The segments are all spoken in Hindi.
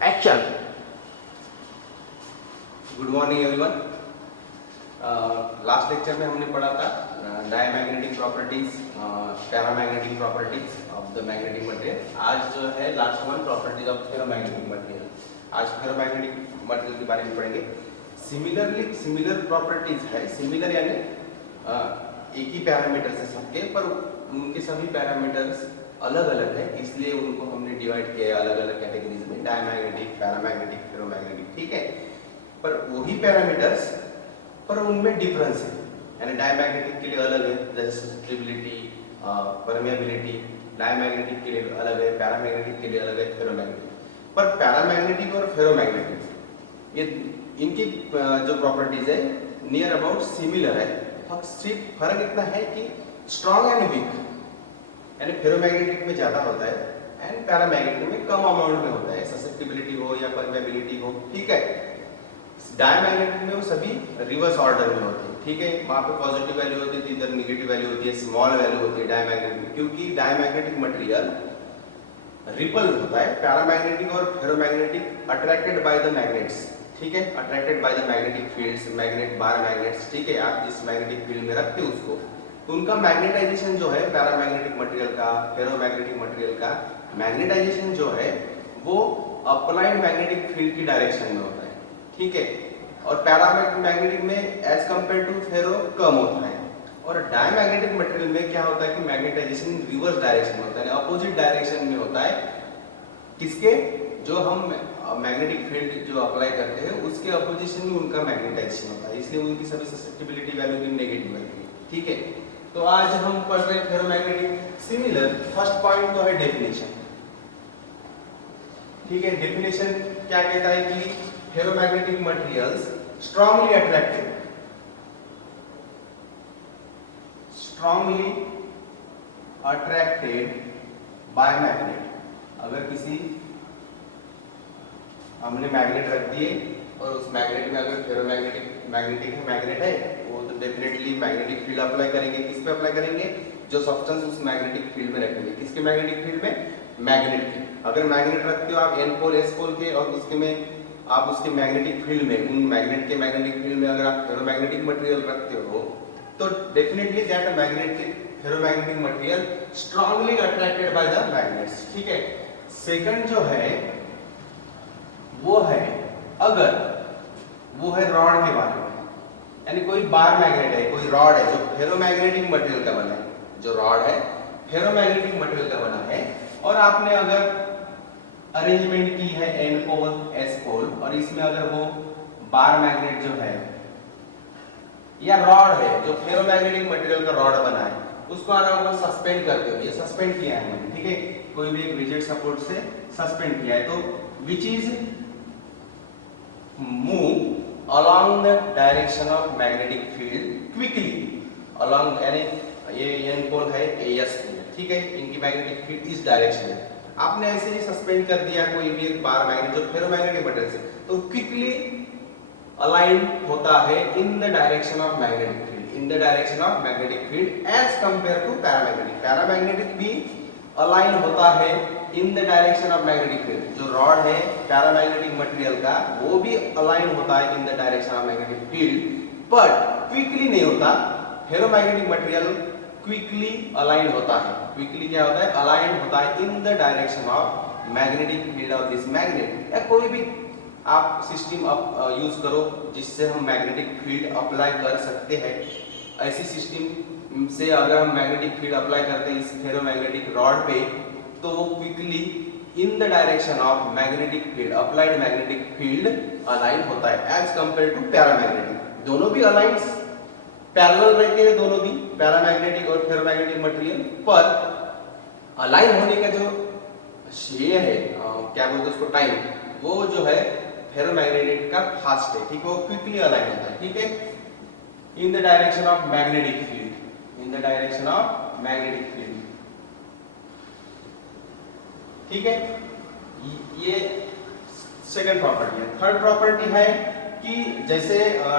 Action. Good morning everyone. Last lecture में हमने पढ़ा था diamagnetic properties, paramagnetic properties of the magnetic material. आज जो है last one, properties of ferromagnetic material. आज फेरोमैग्नेटिक मटेरियल के बारे में पढ़ेंगे। सिमिलर प्रॉपर्टीज है, सिमिलर यानी एक ही पैरामीटर्स है सबके, पर उनके सभी पैरामीटर्स अलग अलग है, इसलिए उनको हमने डिवाइड किया है अलग अलग कैटेगरीज में, डायमैग्नेटिक, पैरामैग्नेटिक, फेरोमैग्नेटिक। ठीक है, पर वही पैरामीटर्स पर उनमें डिफरेंस है, यानी डायमैग्नेटिक के लिए अलग है, जैसे ससेप्टिबिलिटी, परमेबिलिटी, डायमैग्नेटिक के लिए अलग है, पैरामैग्नेटिक के लिए अलग है, फेरोमैग्नेटिक। पर पैरामैग्नेटिक और फेरोमैग्नेटिक ये इनकी जो प्रॉपर्टीज है नियर अबाउट सिमिलर है, सिर्फ फर्क इतना है कि स्ट्रॉन्ग एंड वीक, यानी फेरोमैग्नेटिक में ज्यादा होता है एंड पैरामैग्नेटिक में कम अमाउंट में होता है, ससेप्टिबिलिटी हो या परमेबिलिटी हो। ठीक है, डायमैग्नेटिक में वो सभी रिवर्स ऑर्डर में होते हैं। ठीक है, वहां पे पॉजिटिव वैल्यू होती है, इधर नेगेटिव वैल्यू होती है, स्मॉल वैल्यू होती है डायमैग्नेटिक में, क्योंकि डायमैग्नेटिक मटेरियल रिपल होता है, पैरामैग्नेटिक और ferromagnetic attracted by the magnets. ठीक है, attracted by the magnetic fields, magnet bar magnets. ठीक है, आप जिस मैग्नेटिक फील्ड में रखते हो उसको, तो उनका मैग्नेटाइजेशन जो है पैरामैग्नेटिक मटेरियल का, फेरोमैग्नेटिक मटेरियल का मैग्नेटाइजेशन जो है वो अप्लाइड मैग्नेटिक फील्ड की डायरेक्शन में होता है। ठीक है, और पैरामैग्नेटिक में एज कंपेयर टू फेरो कम होता है, और डायमैग्नेटिक मटेरियल में क्या होता है कि मैग्नेटाइजेशन रिवर्स डायरेक्शन में होता है, अपोजिट डायरेक्शन में होता है। किसके? जो हम मैग्नेटिक फील्ड जो अप्लाई करते हैं उसके अपोजिशन में उनका मैग्नेटाइजेशन होता है, इसलिए उनकी सभी ससेप्टिबिलिटी वैल्यू भी नेगेटिव रहती है। ठीक है, तो आज हम पढ़ रहे हैं फेरोमैग्नेटिक सिमिलर। फर्स्ट पॉइंट तो है डेफिनेशन। ठीक है, डेफिनेशन क्या कहता है कि ferromagnetic materials strongly attracted by magnet. अगर किसी हमने मैग्नेट रख दिए और उस मैग्नेट में अगर फेरोमैग्नेटिक मैग्नेट है, वो तो डेफिनेटली मैग्नेटिक फील्ड अप्लाई करेंगे। किस पे अप्लाई करेंगे? जो सब्सटेंस उस मैग्नेटिक फील्ड में रखेंगे। किसके मैग्नेटिक फील्ड में? मैग्नेट की। अगर मैग्नेट रखते हो आप एन पोल एस पोल के, और उसके में आप उसके मैग्नेटिक फील्ड में, उन मैग्नेट के मैग्नेटिक फील्ड में अगर आप फेरोमैग्नेटिक मटेरियल रखते हो, तो definitely that magnetic ferromagnetic material strongly attracted by the magnets. ठीक है, सेकंड जो है वो है, अगर वो है रॉड के बारे में, यानी कोई बार मैग्नेट है, कोई रॉड है जो फेरोमैग्नेटिक मटेरियल का बना है, जो रॉड है फेरोमैग्नेटिक मटेरियल का बना है, और आपने अगर अरेंजमेंट की है एन पोल एस पोल, और इसमें अगर वो बार मैग्नेट जो है या रॉड है जो फेरोमैग्नेटिक मटेरियल का रॉड बना है, उसको आप सस्पेंड करते हो। ये सस्पेंड किया है मैंने, ठीक है, कोई भी एक रिजिड सपोर्ट से सस्पेंड किया है, तो which is move along the direction of magnetic field quickly along, यानी ये एन पोल है एस पोल। ठीक है, इनकी मैग्नेटिक फील्ड इस डायरेक्शन में, आपने ऐसे ही सस्पेंड कर दिया कोई भी एक बार मैग्नेट जो फेरोमैग्नेटिक मटेरियल से, तो क्विकली अलाइन होता है in the direction of magnetic field, in the direction of magnetic field as compare to paramagnetic. Paramagnetic भी अलाइन होता है in the direction of magnetic field. जो रॉड है पैरामैग्नेटिक मटेरियल का, वो भी अलाइन होता है in the direction of magnetic field, पर क्विकली नहीं होता। फेरोमैग्नेटिक मटेरियल क्विकली अलाइन होता है। क्विकली क्या होता है? अलाइन होता है in the direction of magnetic field of this magnet. या कोई भी आप सिस्टम यूज करो जिससे हम मैग्नेटिक फील्ड अप्लाई कर सकते हैं। ऐसी सिस्टम से अगर हम मैग्नेटिक फील्ड अप्लाई करते हैं इस फेरोमैग्नेटिक रॉड पे, तो वो quickly in the direction of magnetic field, applied magnetic field align होता है एज कंपेयर टू पैरामैग्नेटिक। दोनों भी अलाइन पैरेलल रहते हैं, दोनों भी पैरामैग्नेटिक और फेरोमैग्नेटिक मटेरियल, पर अलाइन होने का जो ये है क्या बोलते हैं उसको, टाइम, वो जो है फेरोमैग्नेटिक का फास्ट है। ठीक है, वो क्विकली अलाइन होता है। ठीक है, in the direction of magnetic field, in the direction of magnetic field. ठीक है, ये सेकंड प्रॉपर्टी है। थर्ड प्रॉपर्टी है कि जैसे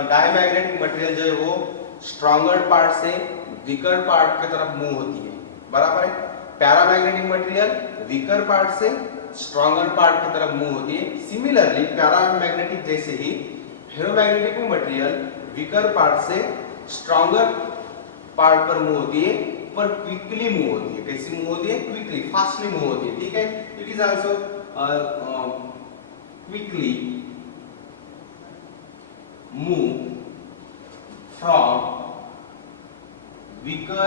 डायमैग्नेटिक मटेरियल जो है वो स्ट्रॉन्गर पार्ट से वीकर पार्ट की तरफ मूव होती है, बराबर है। पैरामैग्नेटिक मटेरियल वीकर पार्ट से स्ट्रॉन्गर पार्ट की तरफ मूव होती है। सिमिलरली पैरामैग्नेटिक जैसे ही फेरोमैग्नेटिक मटेरियल वीकर पार्ट से स्ट्रॉन्गर पार्ट पर मूव होती है, पर क्विकली मूव होती है। कैसी मूव होती है? क्विकली, फास्टली मूव होती है। ठीक है, it is also quickly move from weaker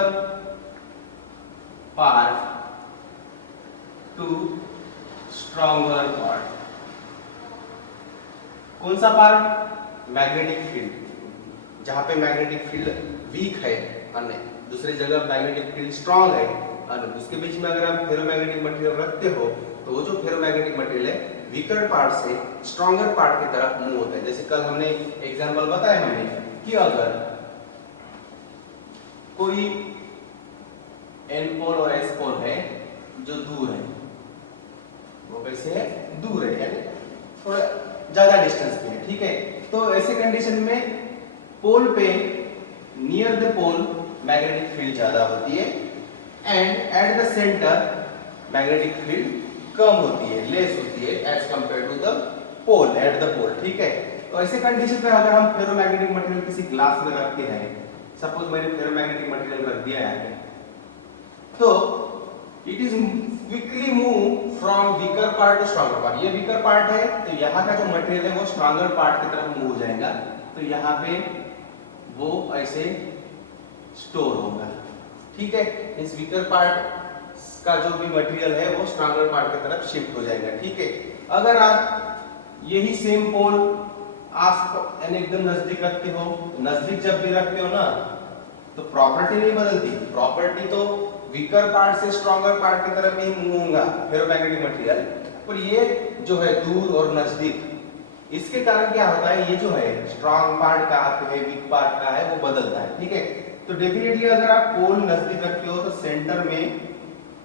part to stronger part। कौन सा पार्ट? Magnetic field. जहां पे मैग्नेटिक फील्ड वीक है अन्य दूसरी जगह मैग्नेटिक फील्ड स्ट्रांग है अन्य, उसके बीच में अगर आप फेरोमैग्नेटिक मटेरियल रखते हो तो वो जो फेरोमैग्नेटिक मटेरियल है वीकर पार्ट से स्ट्रॉन्गर पार्ट की तरफ मूव होता है। जैसे कल हमने एग्जांपल बताया हमने कि अगर कोई एन पोल और एस पोल है जो दूर है, वो कैसे है? दूर है, यानी थोड़ा ज्यादा डिस्टेंस पे है। ठीक है, तो ऐसे कंडीशन में पोल पे near the pole magnetic field ज्यादा होती है and at the centre magnetic field कम होती है, लेस होती है as compare to the pole at the pole. ठीक है, तो ऐसे कंडीशन पे अगर हम फेरोमैग्नेटिक मटेरियल किसी ग्लास में रखते हैं, सपोज मैंने फेरोमैग्नेटिक मटेरियल रख दिया है, तो it is quickly move from weaker part two stronger part. ये वीकर पार्ट है तो यहाँ का जो मटेरियल है वो स्ट्रॉन्गर पार्ट की तरफ मूव हो जाएगा, तो यहाँ पे वो ऐसे स्टोर होगा। ठीक है, इस वीकर पार्ट का जो भी मटेरियल है वो स्ट्रॉन्गर पार्ट की तरफ शिफ्ट हो जाएगा। ठीक है, अगर आप यही सेम पोल आप एकदम नजदीक रखते हो, नजदीक जब भी रखते हो ना तो प्रॉपर्टी नहीं बदलती। प्रॉपर्टी तो वीकर पार्ट से स्ट्रॉन्गर पार्ट की तरफ ही मूव होगा फेरोमैग्नेटिक मटेरियल, पर ये जो है दूर और नजदीक, इसके कारण क्या होता है, ये जो है स्ट्रॉन्ग पार्ट का है वीक पार्ट का है वो बदलता है। ठीक है, तो डेफिनेटली अगर आप पोल नजदीक रखते हो तो सेंटर में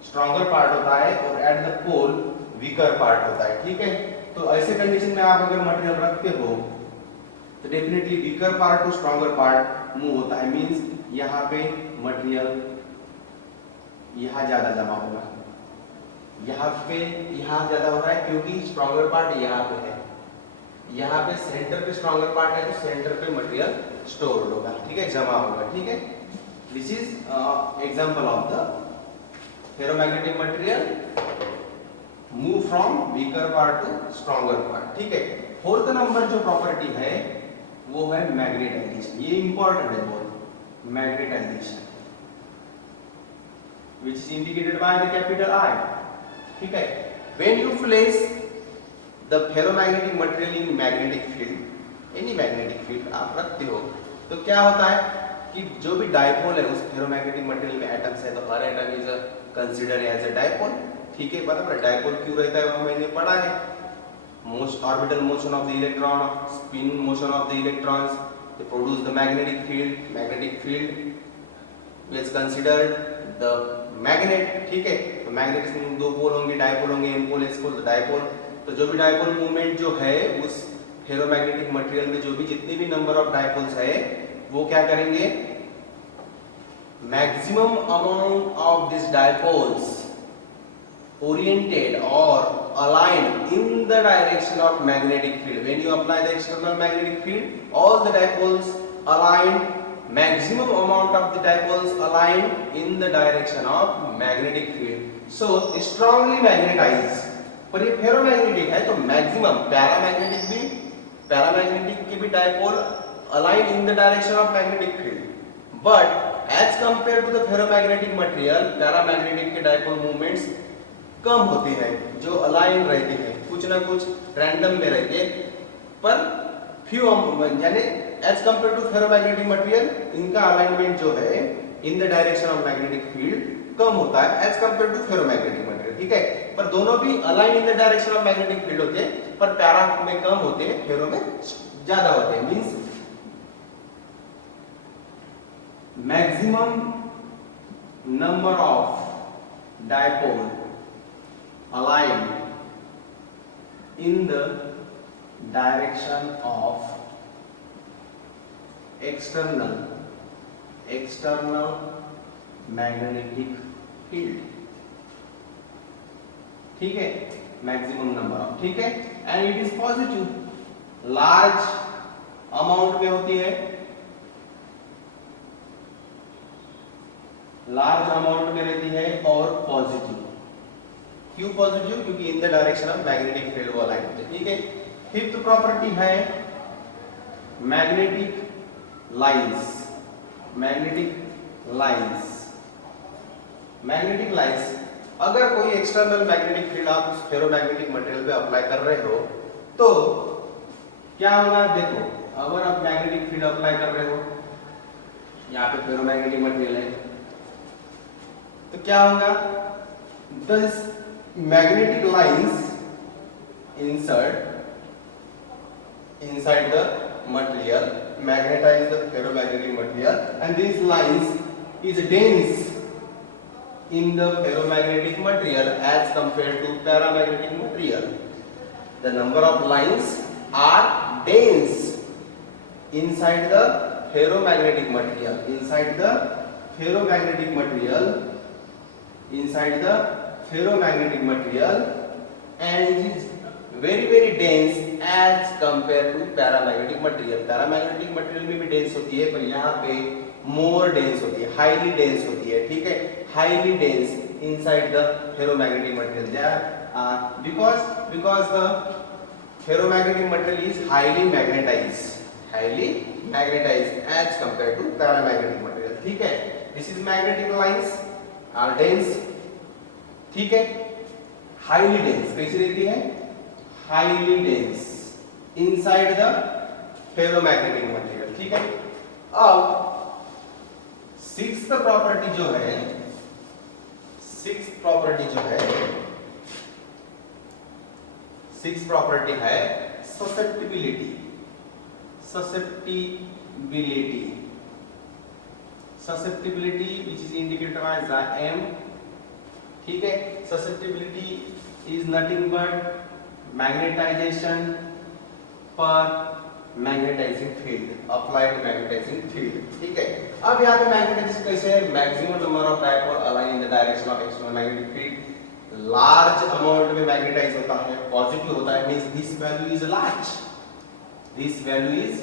स्ट्रॉन्गर पार्ट होता है और at the pole weaker part होता है। ठीक है, तो ऐसे कंडीशन में आप अगर मटेरियल रखते हो तो definitely weaker part two stronger part move होता है, मींस यहाँ पे मटेरियल यहाँ ज्यादा जमा होगा, यहाँ पे यहाँ ज्यादा हो रहा है क्योंकि स्ट्रॉन्गर पार्ट यहाँ पे है, यहाँ पे सेंटर पे स्ट्रॉन्गर पार्ट है तो सेंटर पे मटेरियल स्टोर होगा। ठीक है, जमा होगा। ठीक है, this is example of the ferromagnetic material move from weaker part two stronger part. ठीक है, फोर्थ नंबर जो प्रॉपर्टी है वो है मैग्नेटाइजेशन। ये इंपॉर्टेंट है बहुत, magnetisation which is indicated by the capital I। ठीक है, when you place the ferromagnetic material in magnetic field, any magnetic field आप रखते हो तो क्या होता है कि जो भी डायपोल है उस फेरोमैग्नेटिक मटेरियल में एटम्स है तो हर atom is consider as a dipole. ठीक है, बराबर। डायपोल क्यों रहता है वो मैंने पढ़ा है, most orbital motion of the electron, spin motion of the electrons, they produce the magnetic field, magnetic field is considered the magnet. ठीक है, तो मैग्नेट में दो पोल होंगे, डायपोल होंगे, एन पोल एस पोल, तो डायपोल, तो जो भी डायपोल मूवमेंट जो है उस फेरोमैग्नेटिक मटेरियल में जो भी जितने भी नंबर ऑफ डायपोल्स है वो क्या करेंगे, maximum amount of this dipoles oriented or aligned in the direction of magnetic field। when you apply the external magnetic field, all the dipoles aligned, maximum amount of the dipoles aligned in the direction of magnetic field, so strongly magnetized। पर ये फेरोमैग्नेटिक है तो मैक्सिमम पैरामैग्नेटिक के भी dipole aligned in the direction of magnetic field, but as compared to the ferromagnetic material, paramagnetic के डायपोल मूवमेंट्स कम होती है, जो अलाइन रहती है, कुछ ना कुछ रैंडम में रहती है, पर फ्यू यानी as compare to ferromagnetic material इनका अलाइनमेंट जो है in the direction of magnetic field कम होता है as compare to ferromagnetic material. ठीक है, पर दोनों भी align in the direction of magnetic field होते हैं, पर पैरा में कम होते हैं, फेरो में ज्यादा होते हैं। Means maximum number of dipole aligned in the direction of external magnetic field। ठीक है, मैक्सिमम नंबर ऑफ, ठीक है, and it is positive, large amount में होती है, लार्ज अमाउंट में रहती है और पॉजिटिव। क्यों पॉजिटिव? क्योंकि इन the direction of magnetic field वो लाइन होती है, ठीक है। फिफ्थ प्रॉपर्टी है magnetic lines, magnetic lines, magnetic lines. अगर कोई एक्सटर्नल मैग्नेटिक फील्ड आप उस फेरोमैग्नेटिक मटेरियल पे अप्लाई कर रहे हो तो क्या होगा, देखो अगर आप मैग्नेटिक फील्ड अप्लाई कर रहे हो, यहाँ पे फेरोमैग्नेटिक मटेरियल है, तो क्या होगा, this magnetic lines inside the material magnetize the ferromagnetic material, and these lines is dense in the ferromagnetic material as compared to paramagnetic material. The number of lines are dense inside the ferromagnetic material, inside the ferromagnetic material, inside the ferromagnetic material, and it is very dense as compared to paramagnetic material. paramagnetic material में भी dense होती है, पर यहाँ पे more dense होती है, highly dense होती है, ठीक है, highly dense inside the ferromagnetic material. Because the ferromagnetic material is highly magnetized as compared to paramagnetic material, ठीक है. This is magnetic lines are dense, ठीक है, हाईली डेंस कैसी रहती है, highly dense inside the ferromagnetic material, ठीक है। अब सिक्स्थ प्रॉपर्टी जो है, सिक्स्थ प्रॉपर्टी है susceptibility, which is indicated as M, ठीक है। Susceptibility is nothing but magnetization per magnetizing field, applied magnetizing field, ठीक है। अब यहाँ पे मैग्नेटाइजेशन कैसे है, maximum number of dipole align in the direction of external magnetic field, large amount में मैग्नेटाइज होता है, पॉजिटिव होता है, means this value is large, this value is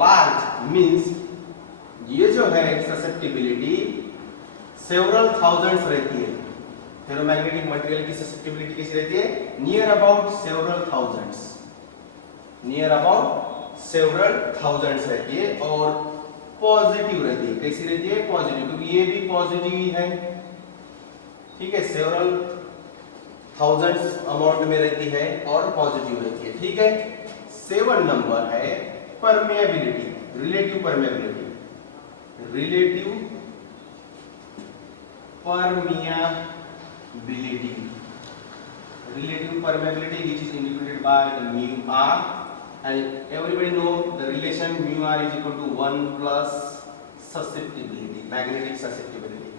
large, means ये जो है ससेप्टिबिलिटी सेवरल थाउजेंड्स रहती है। फेरोमैग्नेटिक मटेरियल की ससेप्टिबिलिटी कैसी रहती है, near about several thousands, near about several thousands रहती है और पॉजिटिव रहती है। कैसी रहती है, पॉजिटिव, क्योंकि ये भी पॉजिटिव ही है, ठीक है, सेवरल थाउजेंड्स अमाउंट में रहती है और पॉजिटिव रहती है, ठीक है। 7 नंबर है permeability, relative permeability, relative permeability, relative permeability which is indicated by the mu r, and everybody know the relation mu r is equal to 1 plus susceptibility, magnetic susceptibility.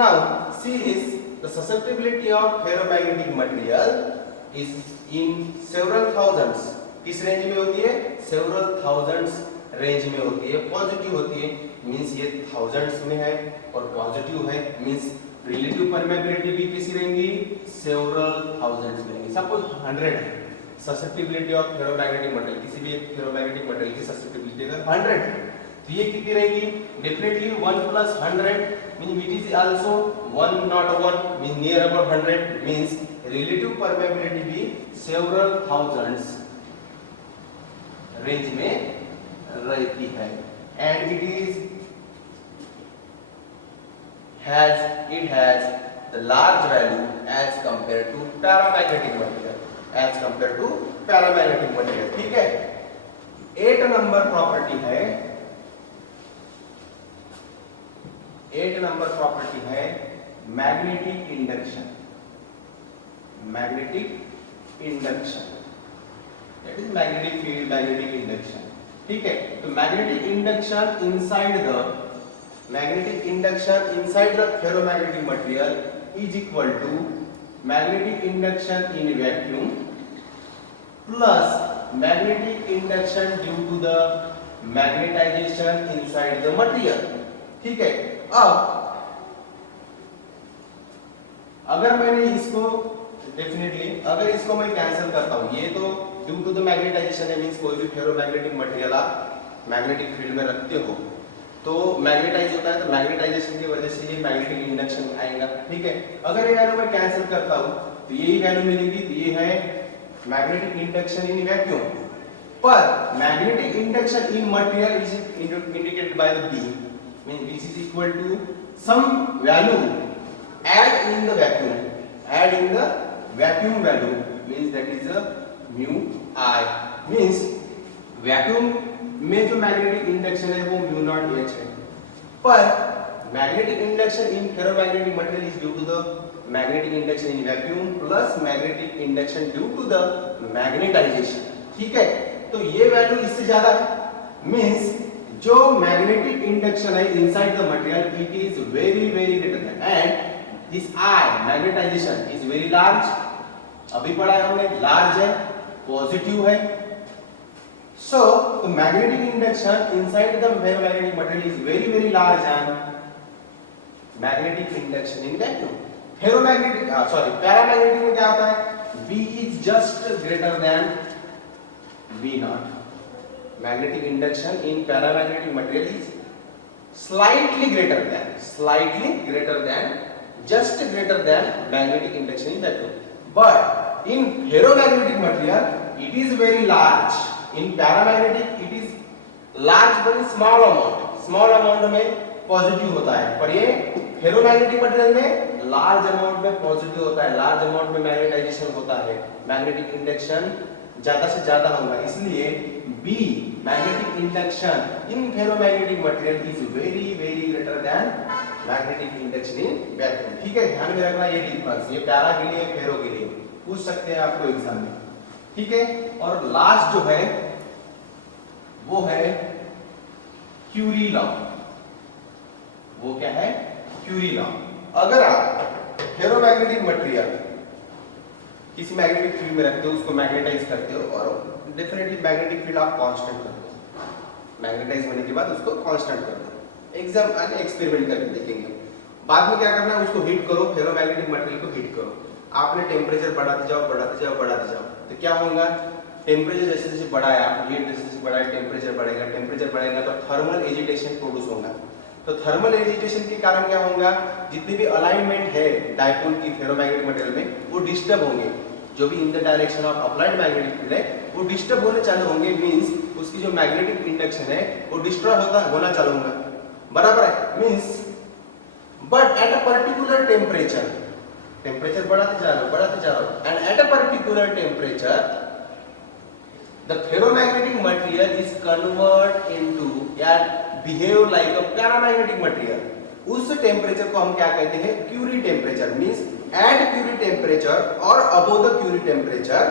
Now see this, the susceptibility of ferromagnetic material is in several thousands, किस रेंज में होती है, several thousands रेंज में होती है, पॉजिटिव होती है, मींस ये थाउजेंड्स में है और पॉजिटिव है, मींस रिलेटिव परमेबिलिटी भी किसी रहेंगी, सेवरल थाउजेंड्स में रहेंगी। सपोज 100 है ससेप्टिबिलिटी ऑफ फेरोमैग्नेटिक मटेरियल, किसी भी एक फेरोमैग्नेटिक मटेरियल की ससेप्टिबिलिटी अगर 100 है तो ये कितनी रहेगी, definitely 1 plus 100 means it is also 1 not 1 means near about 100, means relative permeability भी सेवरल थाउजेंड्स रेंज में रहती है, and it is it has the large value as compared to paramagnetic material, ठीक है। 8 नंबर प्रॉपर्टी है, 8 नंबर प्रॉपर्टी है magnetic induction, magnetic induction, that is magnetic field, magnetic induction, ठीक है। तो magnetic induction inside the ferromagnetic material is equal to magnetic induction in vacuum plus magnetic induction due to the magnetization inside the material, ठीक है। अब अगर मैंने इसको डेफिनेटली अगर इसको मैं कैंसिल करता हूँ, ये तो ड्यू टू द मैग्नेटाइजेशन है, मींस कोई भी फेरोमैग्नेटिक मटेरियल आप मैग्नेटिक फील्ड में रखते हो तो मैग्नेटाइज होता है, तो मैग्नेटाइजेशन की वजह से ये मैग्नेटिक इंडक्शन आएगा। ठीक है, अगर ये वैल्यू मैं कैंसिल करता हूँ तो यही वैल्यू मिलेगी, तो ये है मैग्नेटिक इंडक्शन इन वैक्यूम। पर magnetic induction in material is indicated by the B, means which is equal to some value add in the vacuum value, means that is a mu I, means vacuum में जो मैग्नेटिक इंडक्शन है वो म्यू नॉट H है, पर magnetic induction in ferromagnetic material is due to the magnetic induction in vacuum plus magnetic induction due to the magnetization. ठीक है, तो ये वैल्यू इससे ज्यादा है, मींस जो मैग्नेटिक इंडक्शन है inside the material it is very greater than, and this I magnetization is very large. अभी पढ़ा है हमने, लार्ज है, पॉजिटिव है। So the magnetic induction inside the ferromagnetic material is very large and magnetic induction in vacuum. Paramagnetic में क्या होता है? V is just greater than V naught. Magnetic induction in paramagnetic material is slightly greater than, just greater than magnetic induction in vacuum. But in ferromagnetic material it is very large. In paramagnetic it is large but small amount में पॉजिटिव होता है, पर ये फेरोमैग्नेटिक मटेरियल में लार्ज अमाउंट में पॉजिटिव होता है, लार्ज अमाउंट में मैग्नेटाइजेशन होता है, मैग्नेटिक इंडक्शन ज्यादा से ज्यादा होगा। इसलिए B magnetic induction in ferromagnetic material is very greater than magnetic induction in vacuum. ठीक है, ध्यान में रखना ये डिफरेंस, ये पैरा के लिए फेरो के लिए पूछ सकते हैं आपको एग्जाम में। ठीक है, और लास्ट जो है वो है क्यूरी लॉ। वो क्या है? Curie law. अगर आप फेरोमैग्नेटिक मटेरियल किसी मैग्नेटिक फील्ड में रखते हो, उसको मैग्नेटाइज करते हो और डेफिनेटली मैग्नेटिक फील्ड आप कांस्टेंट कर दो, मैग्नेटाइज होने के बाद उसको कांस्टेंट कर दो। एग्जाम एक्सपेरिमेंट करके देखेंगे। बाद में क्या करना है, उसको हीट करो, फेरोमैग्नेटिक मटेरियल को हीट करो। आपने टेम्परेचर बढ़ाते जाओ, तो क्या होगा? टेम्परेचर जैसे जैसे बढ़ाया, हीट जैसे जैसे बढ़ाया, टेम्परेचर बढ़ेगा तो थर्मल एजिटेशन प्रोड्यूस होगा। तो थर्मल एजिटेशन के कारण क्या होगा? जितनी भी अलाइनमेंट है डाइपोल की फेरोमैग्नेटिक मटेरियल में वो डिस्टर्ब होंगे, जो भी इन the direction of applied magnetic field है वो डिस्टर्ब होने चालू होंगे, मींस उसकी जो मैग्नेटिक इंडक्शन है वो डिस्ट्रॉय होना चालू होगा। बराबर है, means but at a particular temperature बढ़ाते जा रहा हो and at a particular temperature the ferromagnetic material is convert into या behave like a paramagnetic material। उस टेम्परेचर को हम क्या कहते हैं? Curie temperature, means at Curie temperature or above the Curie temperature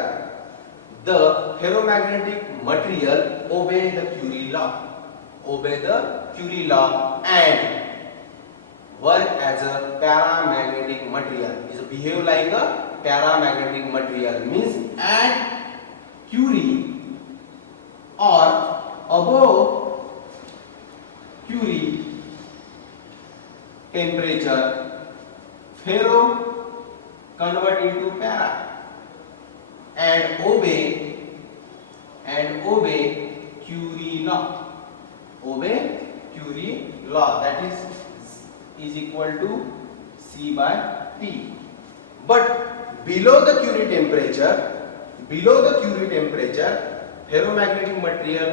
the ferromagnetic material obey the Curie law and work as a paramagnetic material, is behave like a paramagnetic material, means at Curie or above Curie temperature ferro convert into para and obey Curie law, that is equal to C by T. But below the Curie temperature ferromagnetic material,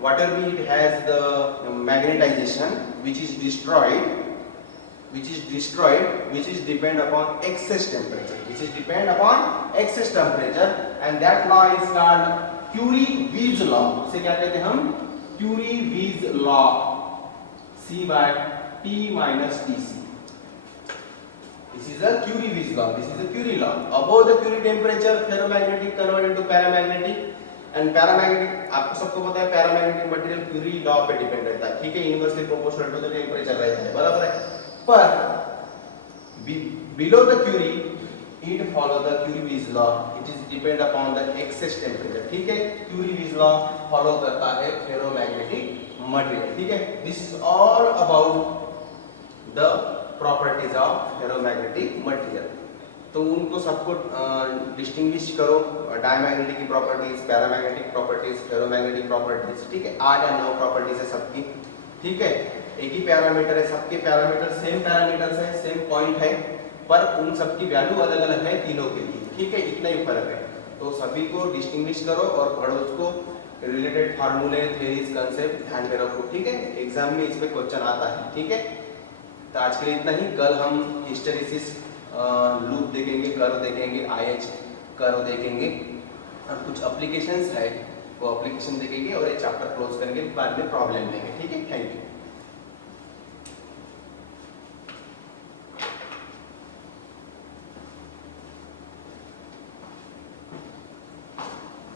whatever it has the magnetization which is destroyed, which is depend upon excess temperature, and that law is called Curie-Weiss law. उसे क्या कहते हैं हम? Curie-Weiss law, C by T minus Tc. This is a Curie-Weiss law. This is a Curie law. Above the Curie temperature, ferromagnetic convert into paramagnetic, and paramagnetic आपको सबको पता है paramagnetic material Curie law पे डिपेंड रहता है। ठीक है, inversely proportional to the temperature रहता है, बराबर है। पर below the Curie it follow the Curie-Weiss law, it is depend upon the excess temperature। ठीक है, Curie-Weiss law फॉलो करता है फेरोमैग्नेटिक मटेरियल। ठीक है, this is all about the properties of ferromagnetic material। तो उनको सबको डिस्टिंग्विश करो, डायमैग्नेटिक की properties, paramagnetic properties, ferromagnetic properties, ठीक है। 8 या 9 प्रॉपर्टीज है सबकी, ठीक है। एक ही पैरामीटर है, सबके पैरामीटर सेम पैरामीटर्स है, सेम पॉइंट है, पर उन सबकी वैल्यू अलग अलग है तीनों के लिए, ठीक है। इतना ही फर्क है। तो सभी को डिस्टिंग्विश करो और पढ़ो उसको, रिलेटेड फार्मूले, थ्योरीज, कंसेप्ट ध्यान में रखो, ठीक है। एग्जाम में इस पे क्वेश्चन आता है, ठीक है। तो आज के लिए इतना ही। कल हम हिस्टेरिसिस लूप देखेंगे, कर्व देखेंगे, आईएच कर्व देखेंगे और कुछ एप्लीकेशंस है वो एप्लीकेशन देखेंगे और ये चैप्टर क्लोज करेंगे, बाद में प्रॉब्लम लेंगे, ठीक है। Thank you.